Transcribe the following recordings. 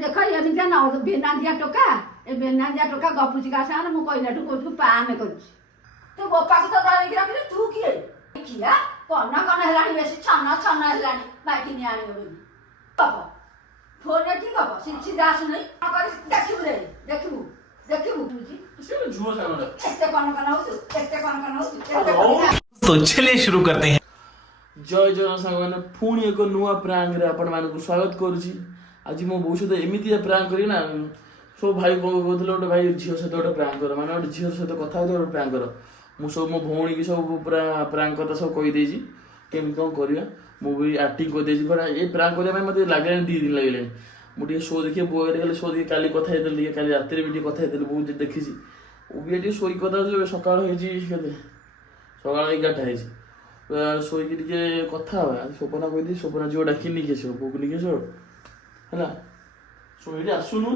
देख एमती न बेनादिया टोका ए बेनादिया टोका गपुची का साथ मु कहलाठू कहू पामे करूची तू बोपा को तो डाली रखले तू किए किया कौन हेलानी बेसी छन हेलानी बाकी नि आनी बोली बाबा फोन रे की बाबा सिंची दास नहीं कर देखिबु रे देखिबु से झूठ है मतलब एते कौन हो तो चलिए शुरू करते हैं। जय जन सांग मैंने पुणी एक नुआ प्रांग रे आपण मानक स्वागत करूची। आज मो बहुत सहित एमती प्रांग करी ना सब भाई कहते गोटे भाई झील सहित गोटे प्रांग कर माने गोटे झील सहित कथा होते गोटे प्रांग कर मु सब मो भौणी की सब पूरा प्रांग कथा सब कही देछि केम कौन करिया मु भी एक्टिंग कर देछि बड़ा ए प्रांग करिया मते लागले 2 दिन लागले मुझे शो देखिए बोर गले शो देखिए काली कथा हेतले काली रात्रि भी कथा हेतले बहुत देखी वो भी एटी सोई कथा जो सकाळ होइछि केते सकाळ 11टा होइछि सोई के कथा हुआ सपना कह दी सपना जो डाकी नहीं केसो बोक नहीं केसो है सोई आसुनु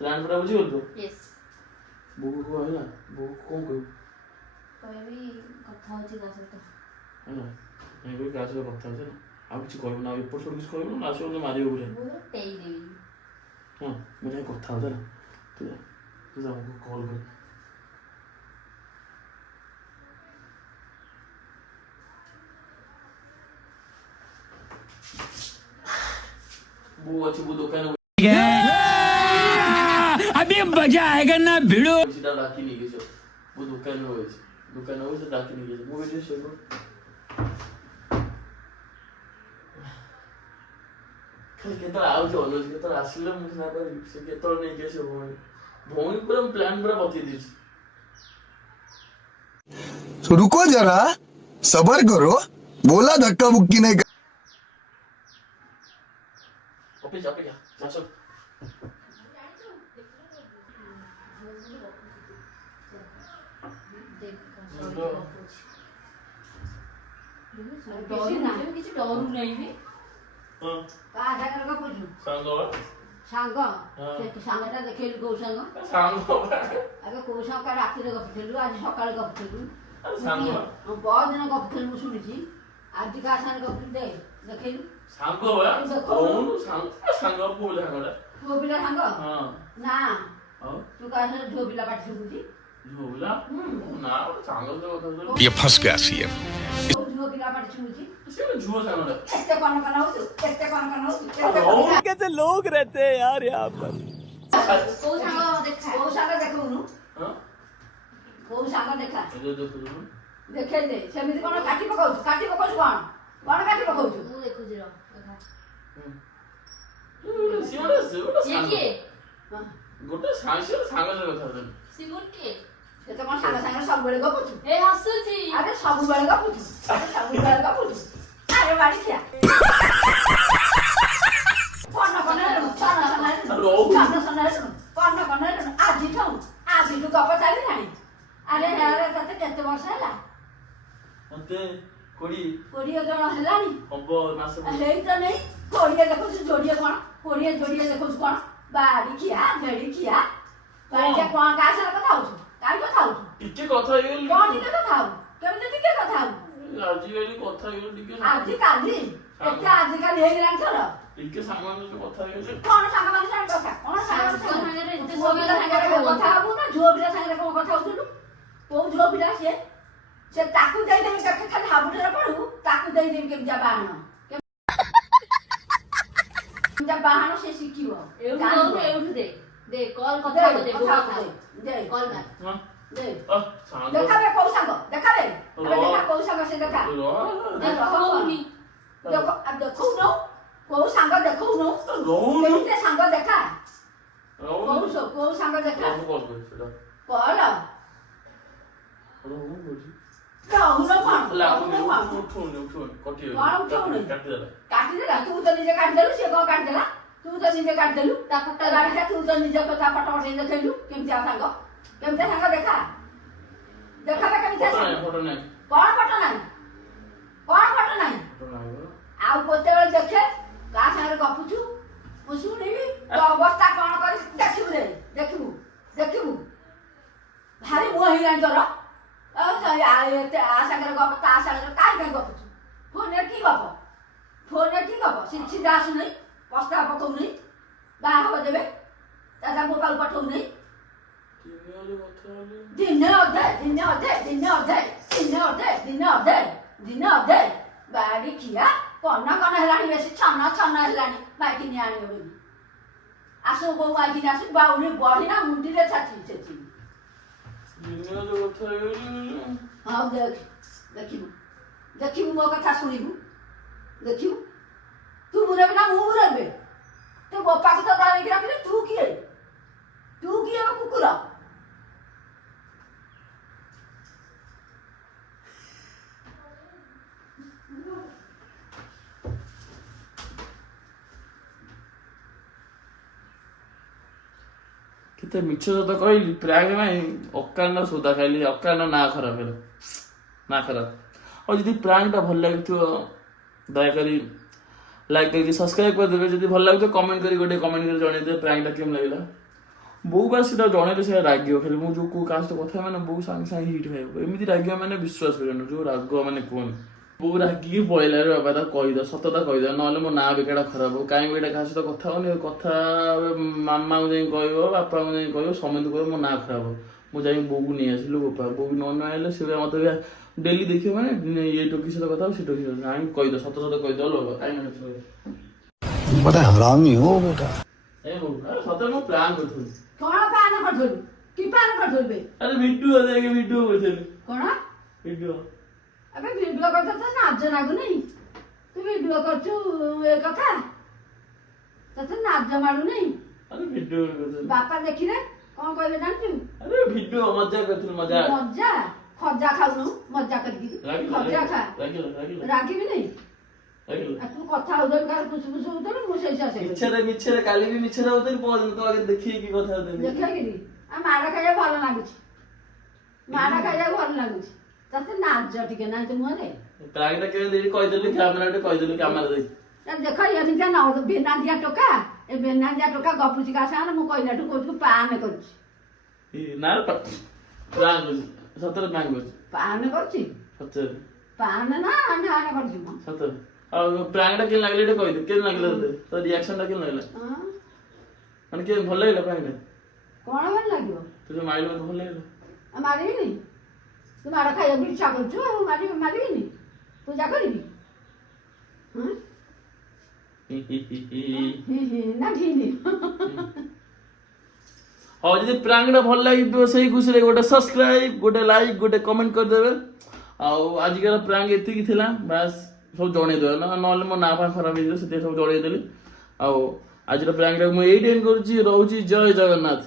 प्लान पूरा बुझी तो यस बोक को है बोक कौन कह कहबी कथा होची गा सहित है मैं कोई कास कथा है ना आ कुछ कहब ना एपट सब कुछ कहब ना आसो तो मारियो बोले वो टेई देबी हां मैं कथा होता ना तू जा कॉल कर वो अच्छी वो दुकान अभी मजा आएगा ना भिड़ो सीधा डाकी नहीं गई वो दुकान में हो से डाकी नहीं गई वो बेटे सोको खाली केतर आउ जो अनुज केतर आसिले मुझे ना पर से केतर नहीं कैसे भौणी पूरा प्लान पूरा बता दी तो रुको जरा सबर करो बोला धक्का मुक्की नहीं कर... अपेक्षा जासो କିଛି ଡରୁ ନାହିଁ ବି हां का सागर का पूछू सांग साଙ୍ଗटा देखैलु को संग सांग आगे को संग का राती रे गपथलु आज सकाळ गपथलु सांग हम बहुत दिन गपथलु सुनिछि आज का संग गपथलु दे देखैलु सांग बा कौन सांग बोल हंगड़ा वो बिला संग हां ना हां तू का से जो बिला पाठ सुनिछि झोला ना सांग तो कथा ये फंस गया सीएम जो बिला पाठ सुनिछि से झूठ हंगड़ा एते कौन हो कैसे लोग रहते हैं यार यहाँ पर। କୋଉ ସାଙ୍ଗ ଦେଖା को संग देखौनु हां को संग देखा ये देखो देखै दे सेमिति कोन काटी पकाउछु कोन काटी पकाउछु ମୁଁ ଦେଖୁଛି ର ଦେଖା ସିଏ ये किए गोटे सांग कथा सिमुन किए से तो कोन संग सब बेले गपुछु ए हसुची अरे सब बेले गपुछु अरे बाड़ी क्या आज गप चाली ना अरे तते केते वर्ष है मते कोड़ी 20 जन हेलानी हबो मास हेई तो नहीं 20 देखो जोड़िए कोन 20 जोड़िए देखो कोन बाड़ी किया झड़ी किया बाड़ी क्या कोन का सारा कथा होछु काई कथा होछु टिके कथा हेल कोन टिके कथा हो केमते टिके कथा हो आजी वाली कथा हेल टिके आजि काली एते आजि काली हेई गेलान थरो टिके सामान जो कथा हेल कोन सागा माने सागा कथा कोन सागा ସାଙ୍ଗରେ ଏତେ झो बिला सागे कथा हबु ना झो बिला सागे कोन कथा होतुलु को झो बिला से ताकू देई देबे कथा खाली हाबुटरे पडू ताकू देई देबे केम जा बाहन केम जा बाहन से शिखिबो ଏଉଠୁ ଦେ କଲ୍ କଥା दे दे କଲ୍ ମାର हां दे सांग देखाबे को संग देखाबे अरे देखा को संग से देखा ଦେଖଉନି देखो अब देखो नो को संग देखो नो रोहन केते संग देखा रोहन को संग देखा कॉल कर सेटा कॉल रोहन बोली रहु न कोन लागू उठो कटी कौन उठौनी? काट देला काटी देला तू तो निजे काट देलु से को काट देला तू तो निजे काट देलु ତା ଫଟୋ गाड़ी तू तो निजे कथा फटो फटे देखैलु केमते संग देखा देखाबे केमते संग फोटो नहीं कौन फटो नाही फोटो नहीं आउ कोते बेले देखे का संगे गपुछु पुछुनिबी तो अवस्था कोन करी देखिबु भारी मुह हिलान तोर आ संगे गप ता संगे काई गपुछु फोन की गप सिंची दास नहीं पस्ता पकौ नहीं କରିଦେବେ ତା ସାଙ୍ଗେ ଗୋପାଳ ପଠଉନି ତିନି କଥା ହେଲି ଦିନେ ଅଧେ ଦିନେ ଅଧେ ଦିନେ ଅଧେ ଦିନେ ଅଧେ ଦିନେ ଅଧେ ଦିନେ ଅଧେ ବାଡ଼ି ଖିଆ କନ କନ ହେଲାଣି ବେଶୀ ଛନ ଛନ ହେଲାଣି ମାଇକିନି ଆଣିବ ବୋଲି ଆସୁ ବୋଉ ମାଇକିନି ଆସୁ ବାଉରି ବଢିନା ମୁଣ୍ଡିରେ ଛାଚି ଛେଚି ଦିନେ କଥା ହେଇଗଲି ହଁ ଦେଖ ଦେଖିବୁ ଦେଖିବୁ ମୋ କଥା ଶୁଣିବୁ ଦେଖିବୁ ତୁ ମୁରବି ନା ମୁଁ ମୁରବି ତୋ ବୋପାକୁ ତ ବାଡ଼େଇକି ରଖିଲେ ତୁ କିଏ ବା କୁକୁର କେତେ ମିଛ ସତ କହିଲି ପ୍ରାୟ ନାହିଁ ଅକାରଣ ସୋଦା ଖାଇଲି ଅକାରଣ ନା ଖରାପ ହେଲା ନା ଖରାପ ଆଉ ଯଦି ପ୍ରାଙ୍କଟା ଭଲ ଲାଗୁଥିବ ଦୟାକରି ଲାଇକ୍ କରିକି ସବସ୍କ୍ରାଇବ୍ କରିଦେବେ ଯଦି ଭଲ ଲାଗୁଥିବ କମେଣ୍ଟ କରି ଗୋଟେ କମେଣ୍ଟ କରି ଜଣେଇଦେବେ ପ୍ରାଙ୍କଟା କେମିତି ଲାଗିଲା ବୋଉ ବା ସେଟା ଜଣେଇଲେ ସେଟା ରାଗିବ ଖାଲି ମୁଁ ଯୋଉ କାହା ସହିତ କଥା ମାନେ ବୋଉ ସାଙ୍ଗେ ସାଙ୍ଗେ ହିଟ୍ ଖାଇବ ଏମିତି ରାଗିବ ମାନେ ବିଶ୍ୱାସ କରିବନି ଯୋଉ ରାଗ ମାନେ କୁହନି ବୋଉ ରାଗିକି ପଳେଇଲା ରେ ବାବା ତାକୁ କହିଦିଅ ସତତା କହିଦିଅ ନହେଲେ ମୋ ନାଁ ବେକାଟା ଖରାପ ହବ କାହିଁକି ଏଇଟା କାହା ସହିତ କଥା ହଉନି କଥା ମାମାକୁ ଯାଇ କହିବ ବାପାଙ୍କୁ ଯାଇ କହିବ ସମସ୍ତେ କହିବ ମୋ ନାଁ ଖରାପ ହବ ମୁଁ ଯାଇକି ବୋଉକୁ ନେଇ ଆସିଲି ବୋପା ବୋଉ ନ ଆଣିଲେ ସେ ମତେ ଡେଲି ଦେଖିବ ମାନେ ଇଏ ଟୋକି ସହିତ କଥା ହବ ସେ ଟୋକି ସହିତ କାହିଁକି କହିଦିଅ ସତ କହିଦିଅ ବାବା କାହିଁକି बड़ा हरामी हो बेटा ଏ ବୋଉ ଆରେ ସତରେ ମୁଁ ପ୍ଲାନ୍ କରିଥିଲି କଣ ପାନ କରିଥିଲୁ କି ପାନ କରିଥିଲୁ ଆରେ ଭିଡିଓ ଦେଖେ ଭିଡିଓ କରିଥିଲି କଣ ଭିଡିଓ ଏବେ ଭିଡ଼ିଓ କଥା ତ ନାଜ ଲାଗୁନି ତୁ ଭିଡ଼ିଓ କରୁଛୁ ଏ କଥା ତତେ ନାଜ ମାଡୁନି ଆରେ ଭିଡିଓ କରିଥିଲି ବାପା ଦେଖିଲେ କଣ କହିଲେ ଜାଣିଛୁ ଆରେ ଭିଡିଓ ମଜା କରିଥିଲି ମଜା ମଜା ଖଜା ଖାଉନୁ ମଜା କରିକି ଖଜା ଖା ରାଗିବି ନାଇଁ ରାଗିଲା ତୁ କଥା ହଉଥିଲୁ କାହାର ପୁଛୁ ପୁଛୁ ହଉଥିଲୁ ମୁଁ ସେଇ ଚାଷ ମିଛରେ କାଲି ବି ମିଛରେ ହଉଥିଲି ପରଦିନ ତ ଆଗେ ଦେଖିକି କଥା ହଉଥିଲି ଦେଖିକିରି ଆଉ ମାଡ଼ ଖାଇବାକୁ ଭଲ ଲାଗୁଛି ମାଡ଼ ଖାଇବାକୁ ଭଲ ଲାଗୁଛି ତତେ ନାଜ ଟିକେ ନାହିଁ ତୁ ମୁହଁରେ ପ୍ରାଙ୍ଗଟା କେମିତି ଏଇଠି କହିଦେଲି କ୍ୟାମେରା ଗୋଟେ କହିଦେଲି କ୍ୟାମେରା ଦେଇ ଦେଖ ଏମିତିଆ ବେନାଦିଆ ଟୋକା ଏ ବେନାଦିଆ ଟୋକା ଗପୁଛି କାହା ସାଙ୍ଗରେ ମୁଁ କହିଲାଠୁ କହୁଛୁ ପାନେ କରୁଛି ନା ପ୍ରାଙ୍ଗ କରୁଛି ସତରେ ପ୍ରାଙ୍ଗ କରୁଛି ପାନେ କରୁଛି ସତରେ ପାନେ ନା ଢାନେ କରୁଛି ମୁଁ ସତରେ ଆଉ ପ୍ରାଙ୍ଗଟା କେମିତି ଲାଗିଲା ଏଇଟା କହିଦେ କେମିତି ଲାଗିଲା ତତେ ତୋ ରିଆକ୍ସନଟା କେମିତି ଲାଗିଲା ମାନେ କେମିତି ଭଲ ଲାଗିଲା ପ୍ରାଙ୍ଗଟା କଣ ଭଲ ଲାଗିବ ତୁ ଯୋଉ ମାଇଲ ମତେ ଭଲ ଲାଗିଲା ଆଉ ମାରିବିନି ତୁ ମାଡ଼ ଖାଇବାକୁ ଇଚ୍ଛା କରୁଛୁ ଆଉ ମାରିବିନି ପୂଜା କରିବି ନା ଘିନି ହଉ ଯଦି ପ୍ରାଙ୍କଟା ଭଲ ଲାଗିଥିବ ସେଇ ଖୁସିରେ ଗୋଟେ ସବସ୍କ୍ରାଇବ୍ ଗୋଟେ ଲାଇକ୍ ଗୋଟେ କମେଣ୍ଟ କରିଦେବେ ଆଉ ଆଜିକାର ପ୍ରାଙ୍କ ଏତିକି ଥିଲା ବାସ୍ ସବୁ ଜଣେଇଦେବେ ନହେଲେ ମୋ ନାଁ ଫାଁ ଖରାପ ହେଇଯିବ ସେଥିପାଇଁ ସବୁ ଜଣେଇଦେଲି ଆଉ ଆଜିର ପ୍ରାଙ୍କଟା ମୁଁ ଏଇଠି ଏଣ୍ଡ କରୁଛି ରହୁଛି ଜୟ ଜଗନ୍ନାଥ।